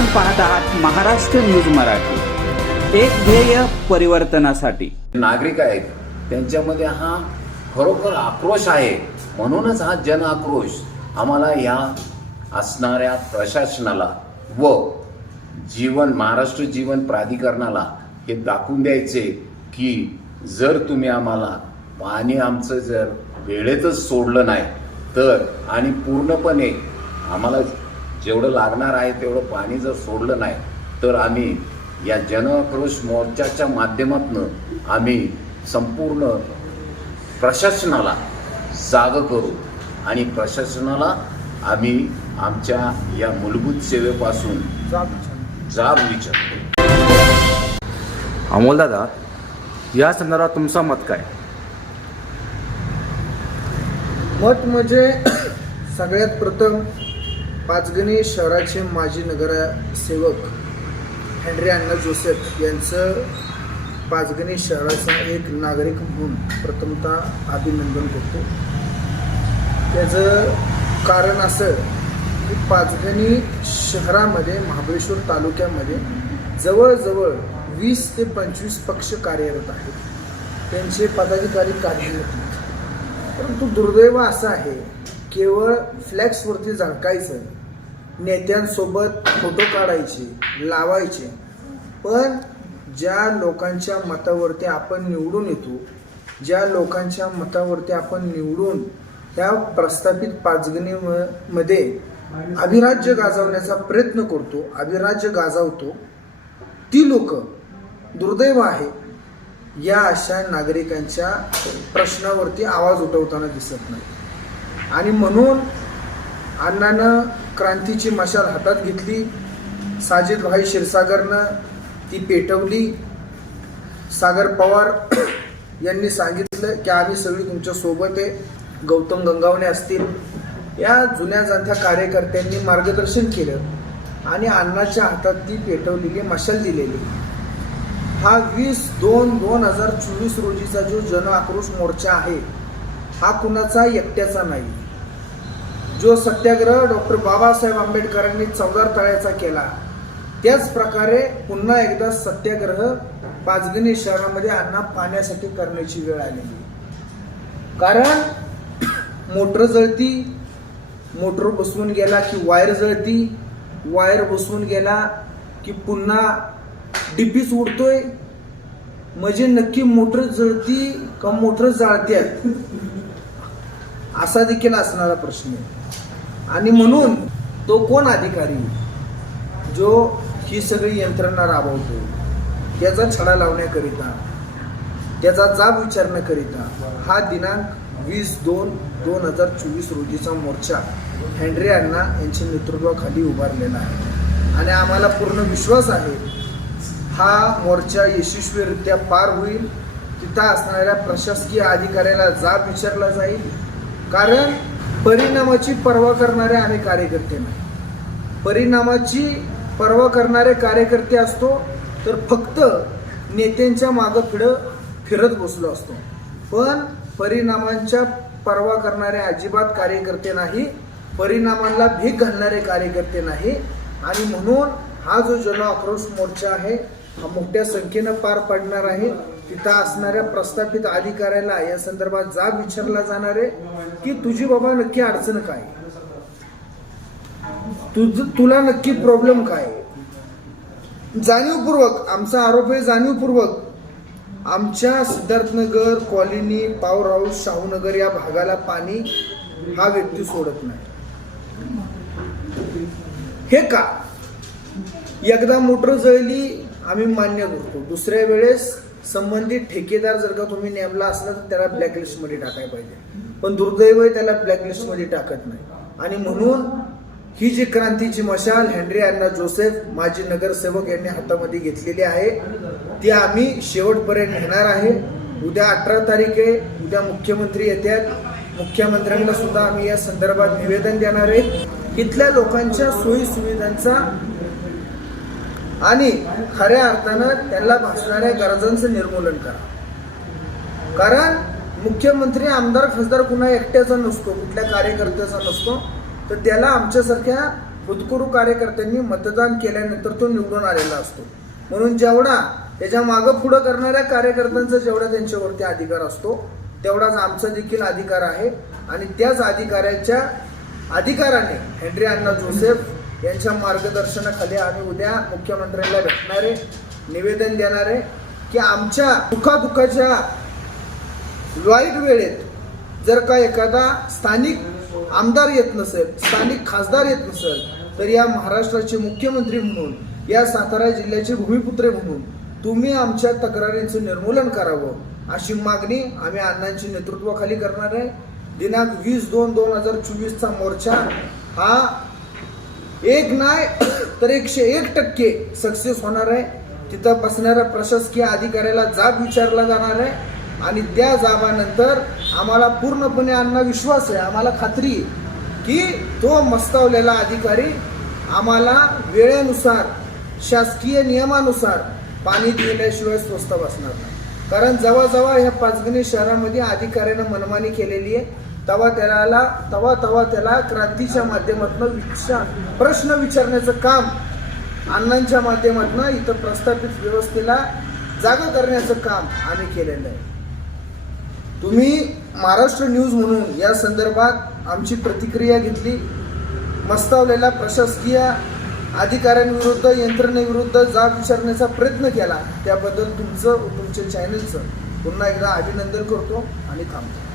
आपण पाहत आहात महाराष्ट्र न्यूज मराठी. एक ध्येय परिवर्तनासाठी. नागरिक आहेत त्यांच्यामध्ये हा खरोखर आक्रोश आहे. म्हणूनच हा जन आक्रोश आम्हाला या असणाऱ्या प्रशासनाला व जीवन महाराष्ट्र जीवन प्राधिकरणाला हे दाखवून द्यायचे की जर तुम्ही आम्हाला पाणी आमचं जर वेळेतच सोडलं नाही तर आणि पूर्णपणे आम्हाला जेवढं लागणार आहे तेवढं पाणी जर सोडलं नाही तर आम्ही या जनआक्रोश मोर्चाच्या माध्यमातून आम्ही संपूर्ण प्रशासनाला जाग करू आणि प्रशासनाला आम्ही आमच्या या मूलभूत सेवेपासून जाब विचारतो. अमोलदादा या संदर्भात तुमचं मत काय? मत म्हणजे सगळ्यात प्रथम पाचगणी शहराचे माजी नगरसेवक हेनरी अण्णा जोसेफ यांचं पाचगणी शहराचा एक नागरिक म्हणून प्रथमतः अभिनंदन करतो. त्याचं कारण असं की पाचगणी शहरामध्ये महाबळेश्वर तालुक्यामध्ये जवळजवळ वीस ते पंचवीस पक्ष कार्यरत आहेत. त्यांचे पदाधिकारी कार्यरत आहेत परंतु दुर्दैव असं आहे केवळ फ्लॅक्सवरती झळकायचं नेत्यांसोबत फोटो काढायचे लावायचे. पण ज्या लोकांच्या मतावरती आपण निवडून येतो ज्या लोकांच्या मतावरती आपण निवडून ह्या प्रस्थापित पाचगणी म- मध्ये अभिराज्य गाजवण्याचा प्रयत्न करतो अभिराज्य गाजवतो ती लोक दुर्दैव आहे या अशा नागरिकांच्या प्रश्नावरती आवाज उठवताना दिसत नाही. आणि म्हणून अण्णानं क्रांतीची मशाल हातात घेतली. साजिद भाई क्षीरसागरनं ती पेटवली. सागर पवार यांनी सांगितलं की आम्ही सगळी तुमच्यासोबत आहे. गौतम गंगावणे असतील. या जुन्या जाणत्या कार्यकर्त्यांनी मार्गदर्शन केलं आणि अण्णाच्या हातात ती पेटवलेली मशाल दिलेली. हा वीस दोन दोन हजार चोवीस रोजीचा जो जन आक्रोश मोर्चा आहे हा कुणाचा एकट्याचा नाही. जो सत्याग्रह डॉक्टर बाबासाहेब आंबेडकरांनी चौदार तळ्याचा केला त्याच प्रकारे पुन्हा एकदा सत्याग्रह पाचगणी शहरामध्ये अण्णा पाण्यासाठी करण्याची वेळ आलेली. कारण मोटर जळती मोटर बसवून गेला की वायर जळती वायर बसवून गेला की पुन्हा डिपीच उडतोय. म्हणजे नक्की मोटर जळती का मोटर जाळत्यात? असा देखील असणारा प्रश्न आहे. आणि म्हणून तो कोण अधिकारी? जो ही सगळी यंत्रणा राबवतो त्याचा छडा लावण्याकरिता त्याचा जाब विचारण्याकरिता हा दिनांक वीस दोन दोन हजार चोवीस रोजीचा मोर्चा हेनरी अण्णा यांच्या नेतृत्वाखाली उभारलेला आहे. आणि आम्हाला पूर्ण विश्वास आहे हा मोर्चा यशस्वीरित्या पार होईल. तिथं असणाऱ्या प्रशासकीय अधिकाऱ्याला जाब विचारला जाईल. कारण परिणामाची पर्वा करणारे आम्ही कार्यकर्ते नाही. परिणामाची पर्वा करणारे कार्यकर्ते असतो तर फक्त नेत्यांच्या मागं फिरं फिरत बसलो असतो. पण परिणामांच्या पर्वा करणारे अजिबात कार्यकर्ते नाही परिणामांना भीक घालणारे कार्यकर्ते नाही आणि म्हणून हा जो जन आक्रोश मोर्चा आहे हा मोठ्या संख्येनं पार पडणार आहे. तिथं असणाऱ्या प्रस्थापित अधिकाऱ्याला या संदर्भात जाब विचारला जाणार आहे की तुझी बाबा नक्की अडचण काय? तुझ तुला नक्की प्रॉब्लेम काय? जाणीवपूर्वक आमचा आरोप आहे जाणीवपूर्वक. आमच्या Siddharthnagar colony power house Shahunagar या भागाला पाणी हा व्यक्ती सोडत नाही. हे का? एकदा मोटर जळली आम्ही मान्य करतो. दुसऱ्या वेळेस संबंधित ठेकेदार जर का तुम्ही नेमला असला तर त्याला ब्लॅकलिस्टमध्ये टाकायला पाहिजे. पण दुर्दैव त्याला ब्लॅकलिस्टमध्ये टाकत नाही. आणि म्हणून ही जी क्रांतीची मशाल हेनरी अण्णा जोसेफ माजी नगरसेवक यांनी हातामध्ये घेतलेली आहे ती आम्ही शेवटपर्यंत नेणार आहे. उद्या अठरा तारीख आहे. उद्या मुख्यमंत्री येतात मुख्यमंत्र्यांना सुद्धा आम्ही या संदर्भात निवेदन देणार आहे. इथल्या लोकांच्या सोयी सुविधांचा आणि खऱ्या अर्थानं त्यांना भासणाऱ्या गरजांचं निर्मूलन करा. कारण मुख्यमंत्री आमदार खासदार कुणा एकट्याचा नसतो कुठल्या कार्यकर्त्याचा नसतो तर त्याला आमच्यासारख्या भूतकुरू कार्यकर्त्यांनी मतदान केल्यानंतर तो निवडून आलेला असतो. म्हणून जेवढा त्याच्या मागं पुढं करणाऱ्या कार्यकर्त्यांचा जेवढा त्यांच्यावरती अधिकार असतो तेवढाच आमचा देखील अधिकार आहे. आणि त्याच अधिकाऱ्याच्या अधिकाराने हेनरी अण्णा जोसेफ यांच्या मार्गदर्शनाखाली आम्ही उद्या मुख्यमंत्र्यांना भेटणारे निवेदन देणारे की आमच्या दुखादुखाच्या वाईट वेळेत जर का एखादा स्थानिक आमदार येत नसेल स्थानिक खासदार येत नसेल तर या महाराष्ट्राचे मुख्यमंत्री म्हणून या सातारा जिल्ह्याचे भूमिपुत्रे म्हणून तुम्ही आमच्या तक्रारींचं निर्मूलन करावं अशी मागणी आम्ही अण्णांच्या नेतृत्वाखाली करणार आहे. दिनांक वीस दोन दोन हजार चोवीसचा मोर्चा हा एक नाही तर एकशे एक टक्के सक्सेस होणार आहे. तिथं बसणाऱ्या प्रशासकीय अधिकाऱ्याला जाब विचारला जाणार आहे. आणि त्या जाबानंतर आम्हाला पूर्णपणे अण्णा विश्वास आहे. आम्हाला खात्री आहे की तो मस्तावलेला अधिकारी आम्हाला वेळेनुसार शासकीय नियमानुसार पाणी दिल्याशिवाय स्वस्त बसणार नाही. कारण जवळजवळ ह्या पाचगणी शहरामध्ये अधिकाऱ्यानं मनमानी केलेली आहे. तेव्हा त्याला तेव्हा तेव्हा त्याला क्रांतीच्या माध्यमातून विचार प्रश्न विचारण्याचं काम अण्णांच्या माध्यमातून इथं प्रस्थापित व्यवस्थेला जागा करण्याचं काम आम्ही केलेलं आहे. तुम्ही महाराष्ट्र न्यूज म्हणून या संदर्भात आमची प्रतिक्रिया घेतली. मस्तावलेल्या प्रशासकीय अधिकाऱ्यांविरुद्ध यंत्रणेविरुद्ध जाब विचारण्याचा प्रयत्न केला. त्याबद्दल तुमचं तुमच्या चॅनलचं पुन्हा एकदा अभिनंदन करतो आणि थांबतो.